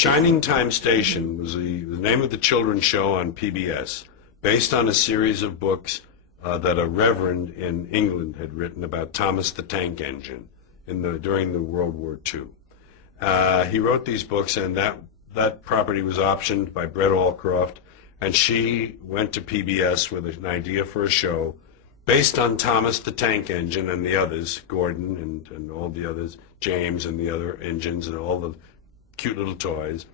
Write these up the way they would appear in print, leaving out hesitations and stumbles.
Shining Time Station was the name of the children's show on PBS, based on a series of books that a reverend in England had written about Thomas the Tank Engine during the World War II. He wrote these books, and that property was optioned by Brett Allcroft, and she went to PBS with an idea for a show based on Thomas the Tank Engine and the others, Gordon and all the others, James and the other engines and all the cute little toys.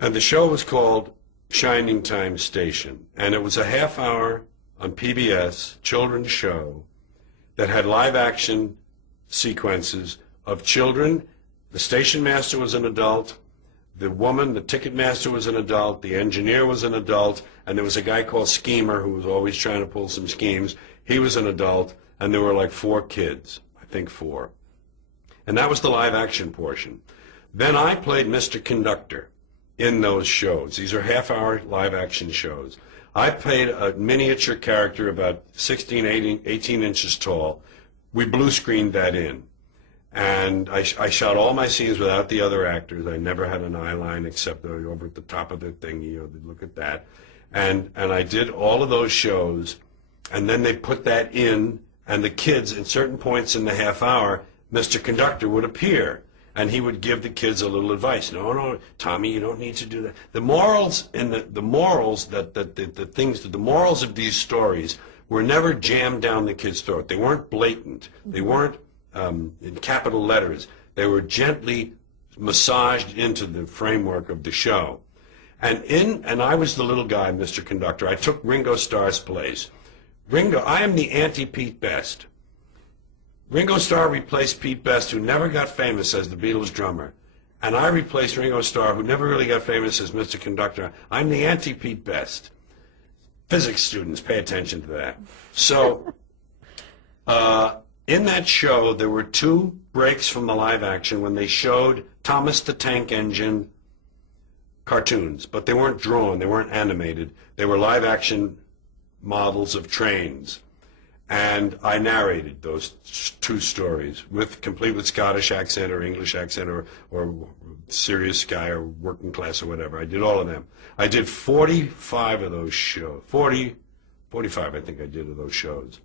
And the show was called Shining Time Station, and it was a half-hour on PBS children's show that had live-action sequences of children. The station master was an adult, the woman, the ticket master was an adult, the engineer was an adult, and there was a guy called Schemer who was always trying to pull some schemes. He was an adult, and there were like 4 kids, I think 4. And that was the live-action portion. Then I played Mr. Conductor in those shows. These are half-hour live-action shows. I played a miniature character about 16, 18 inches tall. We blue-screened that in. And I shot all my scenes without the other actors. I never had an eye line except over at the top of the thing, look at that. And I did all of those shows, and then they put that in, and the kids, at certain points in the half hour, Mr. Conductor would appear, and he would give the kids a little advice. No, Tommy, you don't need to do that. The morals and the morals the morals of these stories were never jammed down the kids' throat. They weren't blatant. They weren't in capital letters. They were gently massaged into the framework of the show. And I was the little guy, Mr. Conductor. I took Ringo Starr's place. I am the anti-Pete Best. Ringo Starr replaced Pete Best, who never got famous as the Beatles drummer. And I replaced Ringo Starr, who never really got famous as Mr. Conductor. I'm the anti-Pete Best. Physics students, pay attention to that. So, in that show, there were 2 breaks from the live action when they showed Thomas the Tank Engine cartoons, but they weren't drawn, they weren't animated. They were live action models of trains. And I narrated those 2 stories, complete with Scottish accent or English accent or serious guy or working class or whatever. I did all of them. I did 45 of those shows. 45 I think I did of those shows.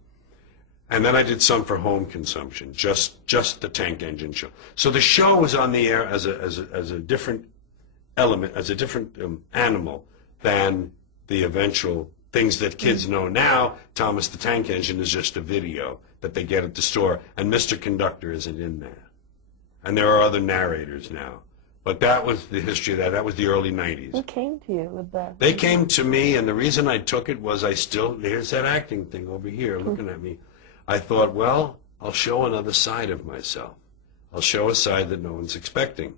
And then I did some for home consumption, just the Tank Engine show. So the show was on the air as a different element, as a different animal than the eventual things that kids know now. Thomas the Tank Engine is just a video that they get at the store, and Mr. Conductor isn't in there. And there are other narrators now. But that was the history of that. That was the early 90s. Who came to you with that? They came to me, and the reason I took it was here's that acting thing over here looking at me. I thought, well, I'll show another side of myself. I'll show a side that no one's expecting.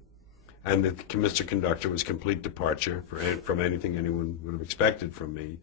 And Mr. Conductor was complete departure from anything anyone would have expected from me.